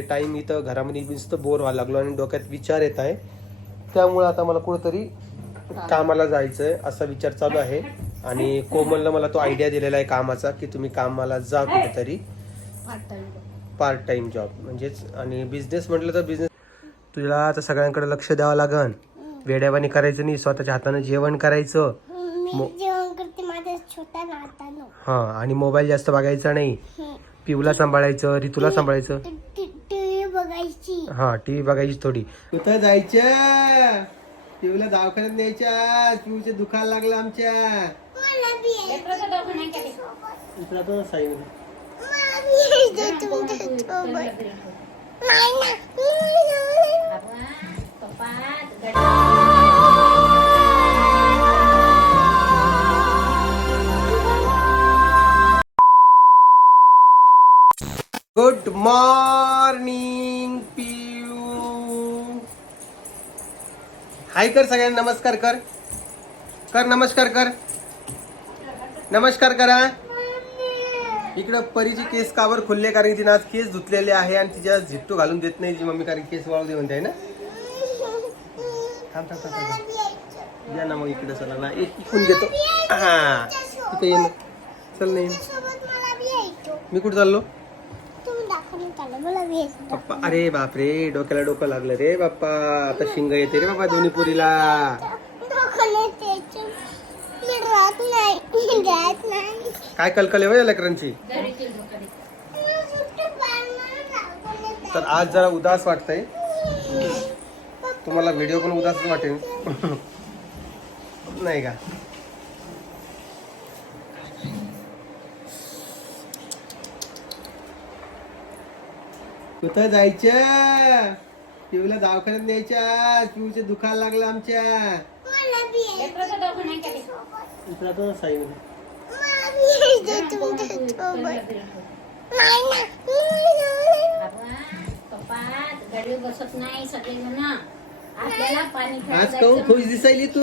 Time इथं घरामध्ये नुसतं बोर व्हायला लागलो आणि डोक्यात विचार येत आहे. त्यामुळे आता मला कुठंतरी कामाला जायचंय असा विचार चालू आहे. आणि कोमलनं मला तो आयडिया दिलेला आहे कामाचा की तुम्ही कामाला जा कुठेतरी. पार्ट टाइम जॉब म्हणजेच आणि बिझनेस म्हटलं तर बिझनेस तुला आता सगळ्यांकडे लक्ष द्यावं लागन. वेड्यावानी करायचं नाही स्वतःच्या हाताने जेवण करायचं. हा आणि मोबाईल जास्त बघायचा नाही. पिऊला सांभाळायचं रितूला सांभाळायचं. बघायची हा टीव्ही बघायची थोडी. कुठं जायचं? पिऊला दवाखान्यात न्यायच्या. पिऊचे दुखायला लागलं आमच्या. मला बी यायचं. इकडं आता साईमध्ये. मला बी यायचं तुमच्यासोबत. नाही ना. गुड मॉर्निंग पियू हाय कर सगळ्यांना नमस्कार कर कर नमस्कार कर नमस्कार करा इकडं परीची केस कावर खुलले कारण तिने आज केस धुतलेले आहे आणि तिच्या झिट्टू घालून देत नाही तिची मम्मी कारण केस वाळू दे म्हणते ना? थांब थांब थांब. या ना मग इकडे चला ना. एक इकून घेतो. हा. इथे ये ना. चल नाही. मी कुठं चाललो तुम्ही दाखवण्यात आलं मला बी यायचं. पप्पा अरे बापरे डोक्याला डोकं लागलं रे बाप्पा. आता शिंग येते रे बाबा दोन्ही पुरीला काय कलकल आहे लेकरांची? तर आज जरा उदास वाटतंय. तुम्हाला व्हिडिओ पण उदासच वाटेल. नाही का? कुठं जायचं? पिऊला दवाखान्यात न्यायच्या. पिऊचे दुखायला लागलं आमच्या. मला साईमध्ये. बसत नाही सगळेजण आपल्याला पाणी आज काऊन काहून खुश दिसायली तू?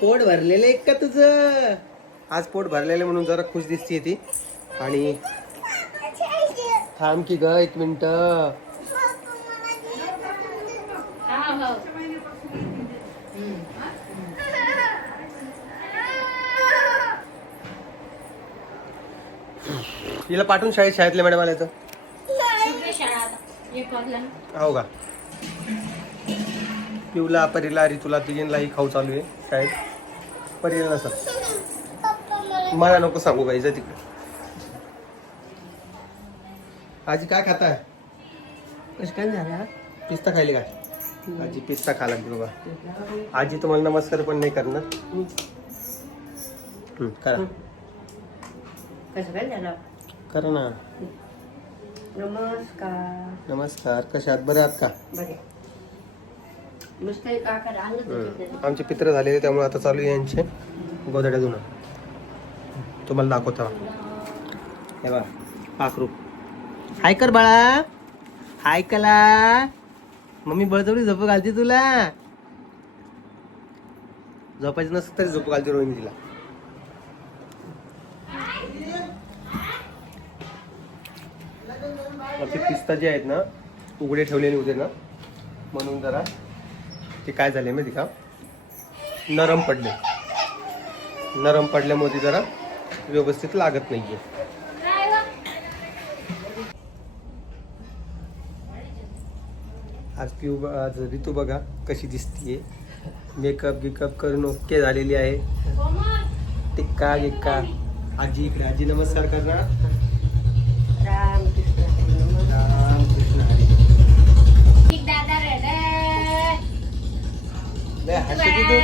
पोट भरलेलं आहे का तुझं? आज पोट भरलेलं म्हणून जरा खुश दिसते ती. आणि थांब की ग एक मिनिट. तिला पाठवून शाळेत शाळेतल्या मॅडम आल्या तर हो का? पिवला परीला अरे तुला तिघींलाही खाऊ चालू आहे शाळेत. परीला नसत. मला नको सांगू बाई जा तिकडे. आजी काय खाताय? झालं पिस्ता खायली काय आजी पिस्ता खा लागते बाबा आजी तुम्हाला नमस्कार पण नाही करणार. हं, करा. कसं काय झालं करा ना. नमस्कार. नमस्कार कशा आहात? बरे आहात का? बरे. नुसतं काका आणलं तुझ्याकडे. हं. आमचे पित्र झालेले त्यामुळे आता चालू आहे यांचे. गोदड्या धुणं. तुम्हाला दाखवता. हे बा पाखरू. हाय कर बाळा. हाय कला. मम्मी बळजबरी झोप घालते तुला. झोपायचं नसतं तरी झोप घालते रोहिणी तिला. वरचे पिस्ता जे आहेत ना उघडे ठेवलेले होते ना. म्हणून जरा ते काय झाले माहिती का? नरम पडले. नरम पडल्यामुळे जरा व्यवस्थित लागत नाहीये. आज पिऊ आज ऋतू बघा कशी दिसतीये. मेकअप गिकअप करून ओके झालेली आहे. टिक्का गिक्का. आजी इकडे आजी नमस्कार करणार हरी.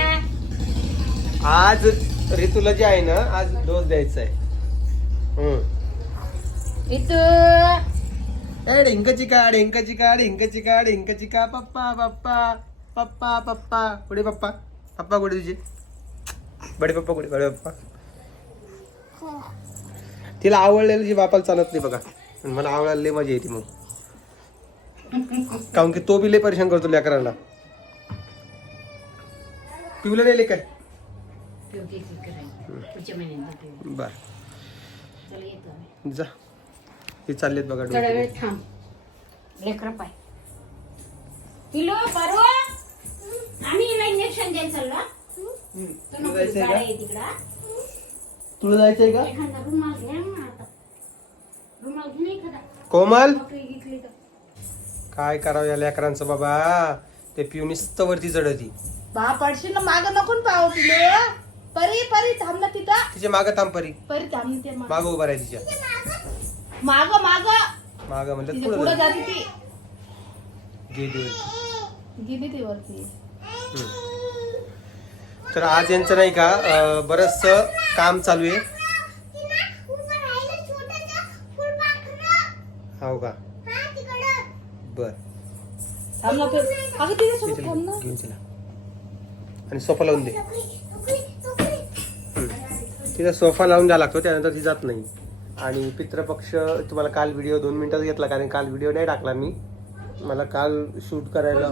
आज ऋतूला जे आहे ना आज डोस द्यायचा आहे. हम्म. इथं ए ढिंकची का ढिंकची का ढिंकची का ढिंकची का पप्पा पप्पा पप्पा पप्पा कुठे पप्पा पप्पा कुठे तुझे बडे पप्पा कुठे बडे पप्पा तिला आवडलेलं जी बापाला चालत नाही बघा मला आवडायला लय मजा येते मग काऊन की तो बी लय परेशान करतो लेकरांना पिवलं नेले काय. बर. जा हे चाललेत बघा थोडा वेळ डोळे. थांब. लेकर पाय. पिलो पारो आम्ही हिला इंजेक्शन द्यायला चाललो. हा? तू नको जायचंय का? गाड्या आहे तिकडं. तुला जायचंय का? एखादा रुमाल घ्या ना आता. रुमाल घे एखादा. कोमल? मकई घेतली तर. काय करावं या लेकरांचं बाबा? ते पिवनिस्त वरती चढती. बा पडशील ना माग नको पाव पिलो परी परी थांब ना तिथं. तिचे माग थांब परी. परी थांब ना ते माग उभा राहा तिच्या. माग माग. माग म्हणलं तिथे पुढे पुढे जाते ती. गेली गेली ती वरती. तर आज यांचं नाही का बरच काम चालू आहे. हो का? हा. बर घेऊन आणि सोफा लावून दे. तिला सोफा लावून द्यावा लागतो त्यानंतर ती जात नाही. आणि पितृपक्ष तुम्हाला काल व्हिडिओ दोन मिनिटात घेतला कारण काल व्हिडिओ नाही टाकला मी. मला काल शूट करायला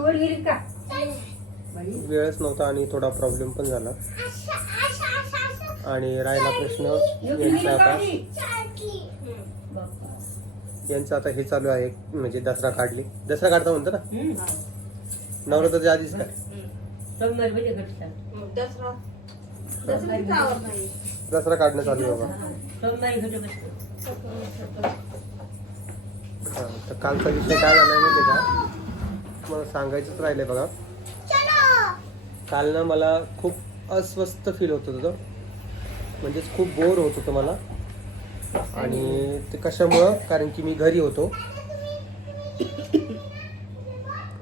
वेळच नव्हता आणि थोडा प्रॉब्लेम पण झाला. आणि राहिला प्रश्न यांचा आता. यांचं आता हे चालू आहे म्हणजे दसरा काढली. दसरा काढता म्हणतो ना? नवरात्राच्या आधीच काय म्हणजे दसरा काढणं चालू आहे बाबा. तर कालचा विषय काय झाला माहिती का? मला सांगायचंच राहिलंय बघा. काल ना मला खूप अस्वस्थ फील होत होतं म्हणजेच खूप बोर होत होतं मला. आणि ते कशामुळं? कारण की मी घरी होतो.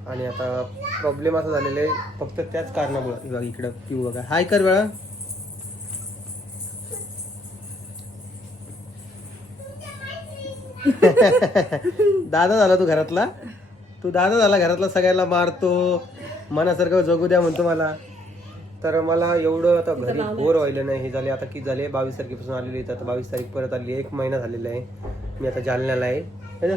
आणि आता प्रॉब्लेम असा झालेला आहे फक्त त्याच कारणामुळं. बघा इकडं पिऊ बघा हाय कर वेळा दादा झाला तू घरातला? तू दादा झाला घरातला सगळ्यांना मारतो. मनासारखं जगू द्या म्हणतो मला. तर मला एवढं आता घरी बोर व्हायला नाही. हे झाले आता किती झाले? बावीस तारखेपासून आलेले आहेत. आता बावीस तारीख परत आली एक महिना झालेला आहे. मी आता जालन्याला आहे. ना?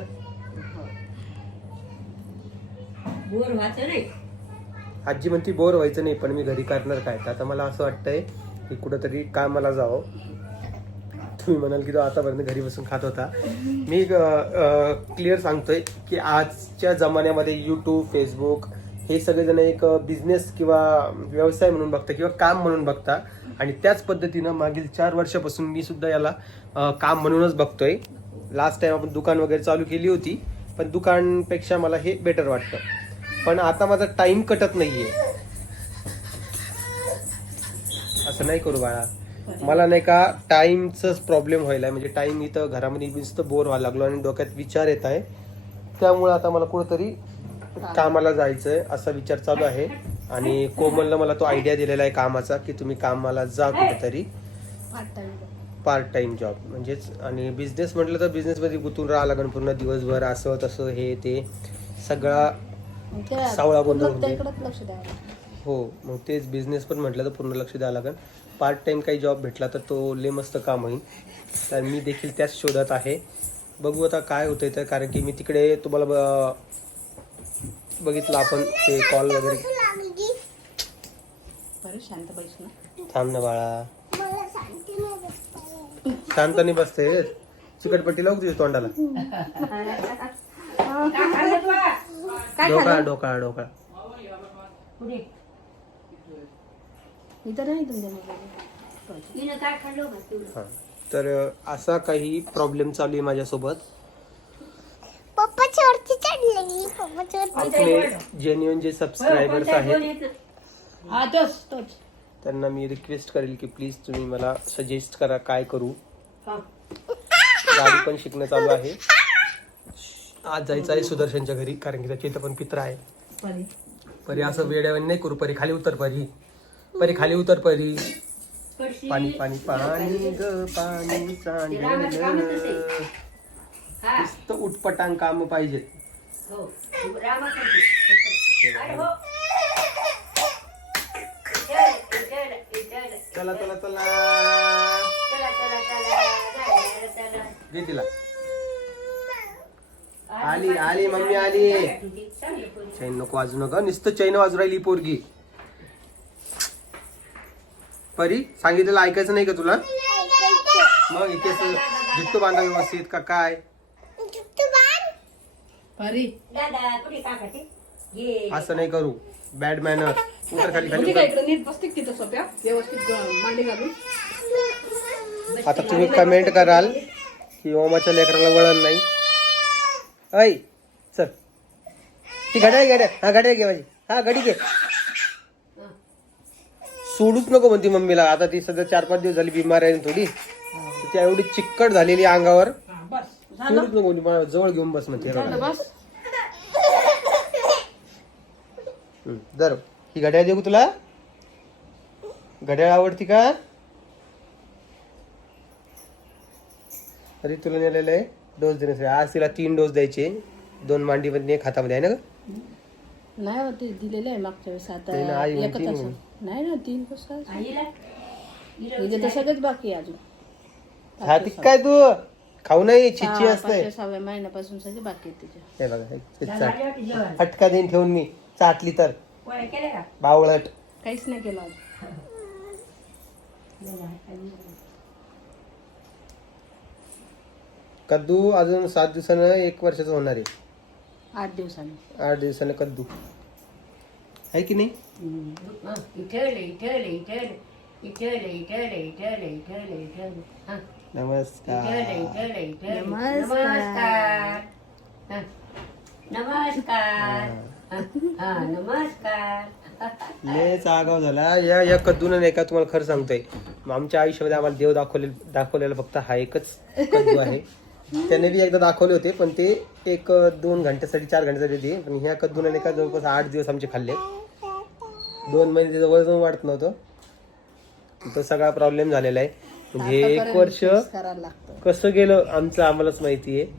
आजी म्हणती बोर व्हायचं नाही पण मी घरी करणार काय? तर आता मला असं वाटतंय की कुठंतरी कामाला जावं. तुम्ही म्हणाल की तो आतापर्यंत घरी बसून खात होता. मी क्लिअर सांगतोय की आजच्या जमान्यामध्ये यूट्यूब फेसबुक हे सगळेजण एक बिझनेस किंवा व्यवसाय म्हणून बघता किंवा काम म्हणून बघता. आणि त्याच पद्धतीनं मागील चार वर्षापासून मी सुद्धा याला काम म्हणूनच बघतोय. लास्ट टाइम आपण दुकान वगैरे चालू केली होती पण दुकानपेक्षा मला हे बेटर वाटतं. पण आता माझा टाईम कटत नाहीये. असं नाही करू बाळा. मला नाही का टाइमच प्रॉब्लेम व्हायला म्हणजे टाइम इथं घरामध्ये नुसतं बोर व्हायला लागलो आणि डोक्यात विचार येत आहे. त्यामुळे आता मला कुठेतरी कामाला जायचंय असा विचार चालू आहे. आणि कोमलनं मला तो आयडिया दिलेला आहे कामाचा की तुम्ही कामाला जा कुठेतरी. पार्ट टाइम जॉब म्हणजेच आणि बिझनेस म्हटलं तर बिझनेसमध्ये गुंतून राहा लागेल पूर्ण दिवसभर असं तसं हे ते. सगळा सावळा गोंधळ हो. मग तेच बिझनेस पण म्हटलं तर पूर्ण लक्ष द्यावं लागेल. पार्ट टाइम काही जॉब भेटला तर तो लय मस्त काम होईल. तर मी देखील त्याच शोधात आहे. बघू आता काय होतंय तर कारण की मी तिकडे तुम्हाला बघितलं आपण ते कॉल वगैरे. बसू लागली. बरं शांत बैस ना. थांब ना बाळा. शांती नाही बसता येत. शांतानी बसते. चिकटपट्टी लावू तुझ्या तोंडाला. डोका डोका डोका. पुढे. इथं नाही तुमच्या मोबाईल हिनं काय खाल्लं का तेवढं हा. तर असा काही प्रॉब्लेम चालू आहे माझ्यासोबत. वरती आपले जेन्युअन जे सबस्क्रायबर्स आहेत हा तोच तोच. त्यांना मी रिक्वेस्ट करेल की प्लीज तुम्ही मला सजेस्ट करा काय करू. हा. गाडी पण शिकणं चालू आहे. आज जायचं आहे सुदर्शनच्या घरी कारण की त्याच्या इथं पण पित्र आहे. परी. परी असं वेड्यावानी नाही करू परी खाली उतर परी. परी खाली उतर परी. पाणी पाणी पाणी ग पाणी सांडलं. नुसतं उटपटांग काम पाहिजे. हो हो. चला चला चला. तिला. आली आली मम्मी आली. चैन नको वाजू नका. नुसतं चैन वाजू राहिली पोरगी. परी सांगितलेलं ऐकायचं नाही का तुला. मग इथे जिट्टू बांधा व्यवस्थित का काय? परी. असं नाही करू. बॅड मॅनर उतर खाली खाली का उतर. इकडे नीट बसते का तिथं सोप्या? व्यवस्थित ग- मांडी घालून. आता तुम्ही कमेंट कराल की ओमाच्या लेकराला वळण नाही. ऐ चल. ती घड्याळ घड्याळ. हा घड्याळ घे माझी. हा घडी घे. सोडूच नको म्हणती मम्मीला. आता ती सध्या चार पाच दिवस झाली बिमार आहे ना थोडी. ती एवढी चिकट झालेली अंगावर. हा, सोडूच नको म्हणती जवळ घेऊन बस म्हणते जर ही घड्याळ देऊ तुला? घड्याळ आवडती का? अरे तुला नेलेलं आहे. डोस देण्यासाठी. आज तिला तीन डोस द्यायचे. दोन मांडीमध्ये एक हातामध्ये. आहे ना? नाही होते दिलेले आहे मागच्या वेळेस. आता एकच. नाही ना तीन म्हणजे तर सगळंच बाकी आहे अजून. हा ती काय तू? खाऊ नाही हा, असते. सहाव्या महिन्यापासून सगळे बाकी आहेत तिचे. हे बघा चाट. फटका देईन ठेवून मी. चाटली तर. बावळट. काहीच नाही केलं अजून. कद्दू अजून सात दिवसानं एक वर्षाचं होणार आहे. आठ दिवसांनी. आठ दिवसानं कद्दू. आहे की नाही? नमस्कार। नमस्कार। नमस्कार। नमस्कार। आगाव झाला. या या कद्दून नाही का तुम्हाला खरं सांगतोय? आमच्या आयुष्यामध्ये आम्हाला देव दाखवले दाखवलेला फक्त हा एकच कद्दू आहे. त्याने बी एकदा दाखवले होते पण ते एक दोन घंट्यासाठी चार घंट्यासाठी होते पण ह्या कद्दून नाही का जवळपास आठ दिवस आमचे खाल्ले. दोन महिने त्याचं वजन वाढत नव्हतं. तो सगळा प्रॉब्लेम झालेला आहे. म्हणजे एक वर्ष fix करायला लागतं. कसं गेलं आमचं आम्हालाच माहिती आहे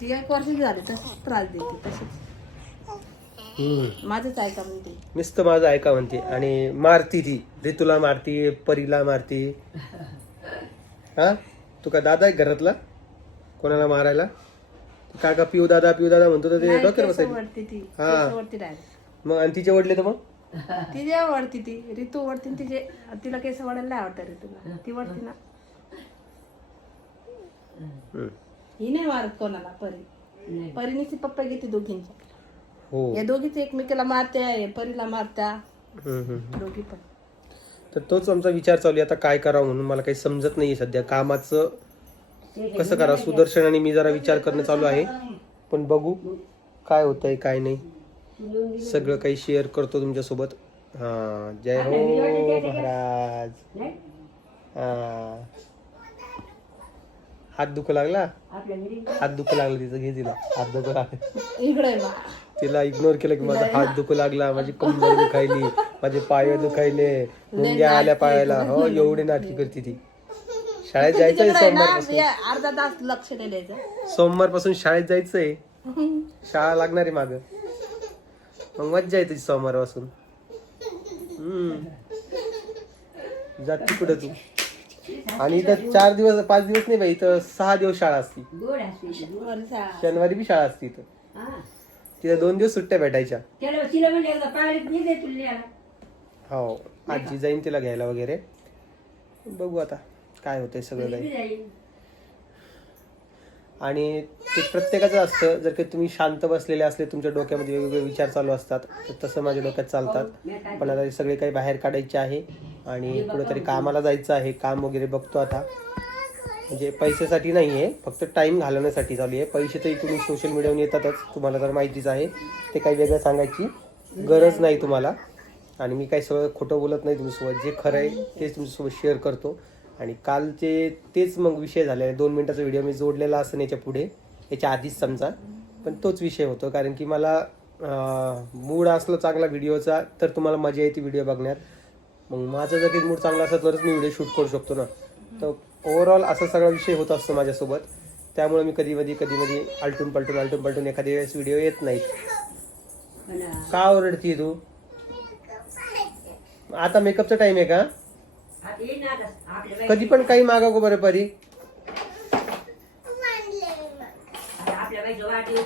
ती एक वर्ष झाली तसंच त्रास देते तसंच. माझंच ऐका म्हणते. नुसतं माझं ऐका म्हणते. आणि मारती ती. ऋतूला मारती परीला मारती. हा? तू का दादा आहे घरातला? कोणाला मारायला? काका पिऊ दादा पिऊ दादा म्हणतो तर ते नाही, केस बसायची. ती. हा. डायरेक्ट मग आणि तिचे वडले तर मग? ती जे वरती ती ऋतू वरती तिचे तिला केस वाढायला नाही आवडतं ऋतूला ती वरती ना. हम्म. ही नाही मारत कोणाला परी. परीनीची पप्पा घेते दोघींच्या हो. या दोघीच एकमेकीला मारत्या हे परीला मारत्या. हम्म, हम्म. दोघी पण. तर तोच आमचा विचार चालू आहे. आता काय करावं म्हणून मला काही समजत नाहीये सध्या. कामाचं कसं करावं? सुदर्शन आणि मी जरा विचार करणं चालू आहे. पण बघू काय होतंय काय नाही. सगळं काही शेअर करतो तुमच्यासोबत. हा जय हो महाराज? हा. हात दुखू लागला? हात दुखू लागला तिचं घे तिला. हात दुखू लागला. तिला इग्नोर केलं की माझा हात दुखू लागला माझी कंबर दुखायली माझे पाय दुखायले मुंग्या आल्या पायाला. हो एवढी नाटकी करते ती. शाळेत जायचंय या अर्धा तास लक्ष नाही द्यायचं. सोमवारपासून शाळेत जायचंय. शाळा लागणार आहे माग. मग मज्जा येते सोमवारपासून हम्म जाती कुठं तू आणि इथं चार दिवस पाच दिवस नाही बाई इथं सहा दिवस शाळा असती गोड असते ती. शनिवारी बी शाळा असती इथं हा. तिथं दोन दिवस सुट्ट्या भेटायच्या त्याला तिला म्हणजे एकदा नाही तुला. हो आजी जाईन तिला घ्यायला वगैरे बघू आता काय होतंय सगळं काही जाईल. आणि ते प्रत्येकाचं असतं. जर की तुम्ही शांत बसलेले असले तुमच्या डोक्यामध्ये वेगवेगळे विचार चालू असतात तर तसं माझ्या डोक्यात चालतात. पण आता हे सगळे काही बाहेर काढायचे आहे आणि कुठेतरी कामाला जायचं आहे. काम वगैरे बघतो आता. म्हणजे पैशासाठी नाही आहे फक्त टाईम घालवण्यासाठी चालू आहे. पैसे तर इकडून सोशल मीडियावर येतातच. तुम्हाला तर माहितीच आहे. ते काही वेगळं सांगायची गरज नाही तुम्हाला. आणि मी काही सगळं खोटं बोलत नाही तुमच्यासोबत. जे खरं आहे तेच तुमच्यासोबत शेअर करतो. आणि कालचे तेच मग विषय झाले. दोन मिनिटाचा व्हिडिओ मी जोडलेला असेल याच्यापुढे याच्या आधीच समजा. पण तोच विषय होतो कारण की मला मूड असला चांगला व्हिडिओचा तर तुम्हाला मजा येते व्हिडिओ बघण्यात. मग माझा जर काही मूड चांगला असेल तरच मी व्हिडिओ शूट करू शकतो ना. तर ओव्हरऑल असा सगळा विषय होत असतो माझ्यासोबत. त्यामुळे मी कधी कधी कधी मध्ये आलटून पलटून आलटून पलटून एखाद्या वेळेस व्हिडिओ येत अं, का ओरडती तू? आता मेकअपचा टाइम आहे का? कधी पण काही मागा गो बरं परी.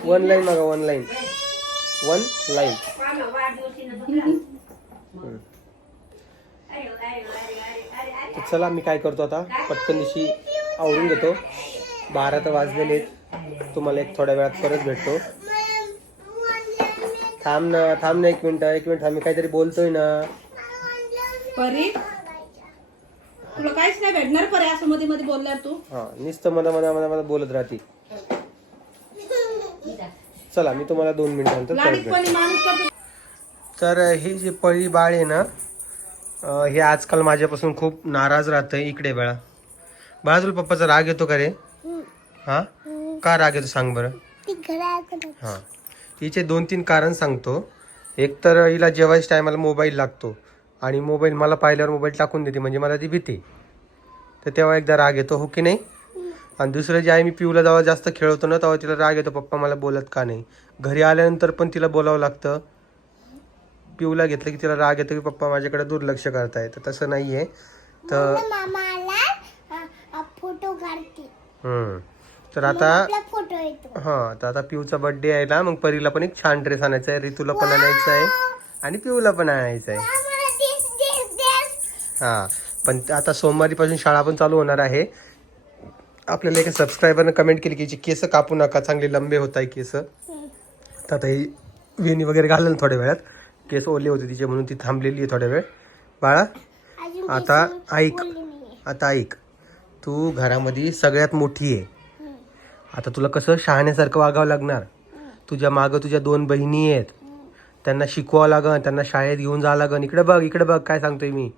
वन लाईन मागा वन लाईन वन लाईन चला मी काय करतो आता? पटकन दिवशी आवरून घेतो. बारा तर वाजलेले तुम्हाला एक थोड्या वेळात परत भेटतो. थांब ना थांब ना एक मिनिट एक मिनिट. थांब मी काहीतरी बोलतोय ना. परी? तुला काहीच नाही भेटणार परी असं मध्ये मध्ये बोलल्यावर तू. हा नुसतं मला मला मला मला बोलत राहते. चला मी तुम्हाला दोन मिनिटानंतर परत भेटतो. लाडीपणी माणूस करतो तर हे जे पळी बाळ आहे ना अं, हे आजकाल माझ्यापासून खूप नाराज राहतंय इकडे बेळा. बाळा तुला पप्पाचा राग येतो का रे? हा? का राग येतो सांग बरं. हां. हिचे दोन तीन कारण सांगतो. एक तर हिला जेवायच्या टायमाला मोबाईल लागतो. आणि मोबाईल मला पाहिल्यावर मोबाईल टाकून देते म्हणजे मला ती भीती. तर तेव्हा एकदा राग येतो हो की नाही? आणि दुसरं जे आहे मी पिऊला जेव्हा जास्त खेळवतो ना तेव्हा तिला राग येतो पप्पा मला बोलत का नाही? घरी आल्यानंतर पण तिला बोलावं लागतं. पिऊला घेतलं की तिला राग येतो की पप्पा माझ्याकडे दुर्लक्ष करताय. तर तसं नाही आहे तर फोटो. तर आता हा तर आता पिऊचा बर्थडे आहे ना मग परीला पण एक छान ड्रेस आणायचा आहे रितूला पण आणायचा आहे आणि पिऊला पण आणायचा आहे. हा. पण आता सोमवारीपासून शाळा पण चालू होणार आहे. आपल्याला एका सबस्क्रायबरने कमेंट केली की हिचे केस कापू नका चांगले लंबे होत आहे केस. तर आता ही वेणी वगैरे घालेल थोड्या वेळात. केस ओले होते तिचे म्हणून ती थांबलेली आहे थोड्या वेळ. बाळा आता ऐक. आता ऐक. तू घरामध्ये सगळ्यात मोठी आहे. आता तुला कसं शहाण्यासारखं वागावं लागणार? तुझ्या मागं तुझ्या दोन बहिणी आहेत. त्यांना शिकवावं लागन त्यांना शाळेत घेऊन जावं लागन. इकडे बघ इकडे बघ काय सांगतोय मी.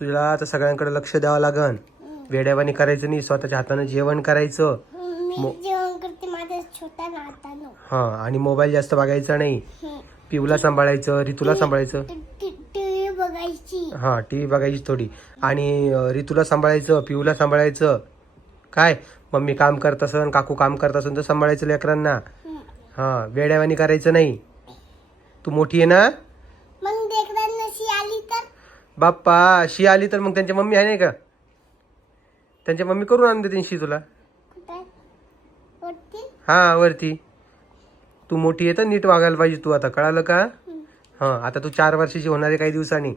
तुला आता सगळ्यांकडे लक्ष द्यावं लागन. वेड्यावानी करायचं नाही स्वतःच्या हाताने जेवण करायचं. मी जेवण करते माझा छोटा नातानो. हां आणि मोबाईल जास्त बघायचा नाही. पिऊला सांभाळायचं रितूला सांभाळायचं. टीव्ही बघायची. हां टी व्ही बघायची थोडी. आणि अं, रितूला सांभाळायचं पिऊला सांभाळायचं. काय? मम्मी काम करत असन काकू काम करत असन तर सांभाळायचं लेकरांना. हां वेड्यावानी करायचं नाही. तू मोठी आहे ना मग देखरांना शी आली तर बाप्पा शी आली तर मग त्यांची मम्मी आहे नाही का? त्यांच्या मम्मी करून आणून देते शी तुला. हा वरती. तू मोठी आहे तर नीट वागायला पाहिजे तू आता कळालं का? हां आता तू चार वर्षाची होणार आहे काही दिवसांनी.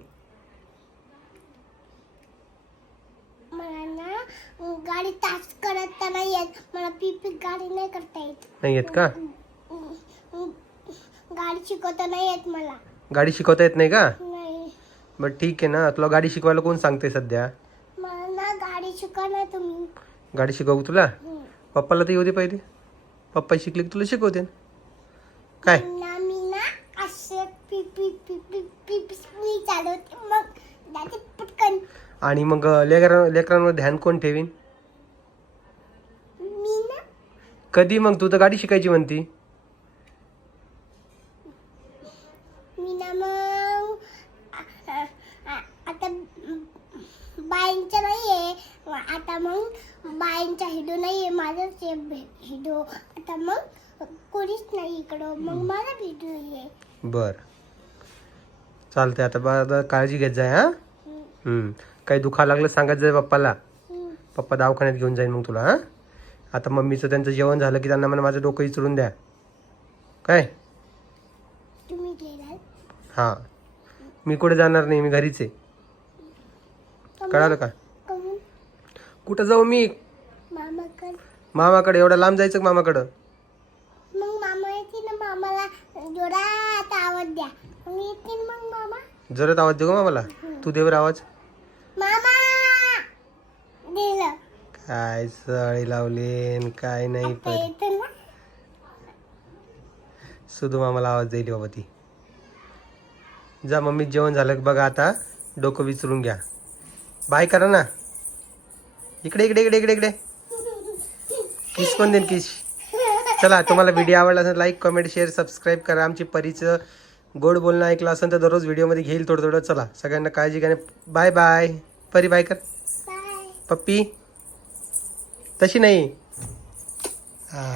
गाडी तास करता नाही येत. मला पिपी गाडी नाही करता येत. नाही येत का? गाडी शिकवता नाही येत मला. गाडी शिकवता येत नाही का? नाही. बरं ठीक आहे ना तुला गाडी शिकवायला कोण सांगते सध्या? मला ना गाडी शिकवा ना तुम्ही. गाडी शिकवू तुला. पप्पाला तर येऊ दे पहिले. पप्पा शिकले की तुला शिकवते. काय? ना मी ना असे पिपी पिपी पिपी मी चालवते. मग दादी पटकन. आणि मग लेकरां लेकरांवर ध्यान कोण ठेवीन? मी ना कधी मग? तू तर गाडी शिकायची म्हणती मी ना मग आ- आ- आ- आता बाईंचा नाही आहे आता मग हिडो नाही आहे माझाच हिडो. आता मग कोणीच नाही इकडं. मग माझा हिडो आहे बर. चालतंय आता बा काळजी घेत जाय हा? हम्म. काही दुखा लागलं सांगत जाय पप्पाला. हं. पप्पा दवाखान्यात घेऊन जाईन मग तुला हा? आता मम्मीचं त्यांचं जेवण झालं की त्यांना मला माझं डोकं इचलून द्या. काय? तुम्ही गेलात? हां. मी कुठे जाणार नाही? मी घरीच आहे. कळालं का? कुठं जाऊ मी? मामाकडे. मामाकडे एवढा लांब जायचं का मामाकडं? मग मामा येते ना मामाला जोरात आवाज द्या. मग येतील मग मामा. जरत आवाज देऊ का मामाला? तू देवर आवाज. मामा! दिलं. काय सळी लावले काय नाही आता पण. येतं ना? सुधू मामाला आवाज देईल बाबा ती. जा मम्मी जेवण झालं की बघा आता. डोकं विचारून घ्या. बाय करा ना. इकडे इकडे इकडे इकडे इकडे. किस कोण देईन किस. चला तुम्हाला व्हिडिओ आवडला असेल लाईक कमेंट शेअर सबस्क्राईब करा. आमची परीचं गोड बोलणं ऐकलं असेल तर दररोज व्हिडिओमध्ये घेईल थोडं थोडं. चला सगळ्यांना काळजी घ्या बाय बाय परी बाय कर. पप्पी तशी नाही. हा.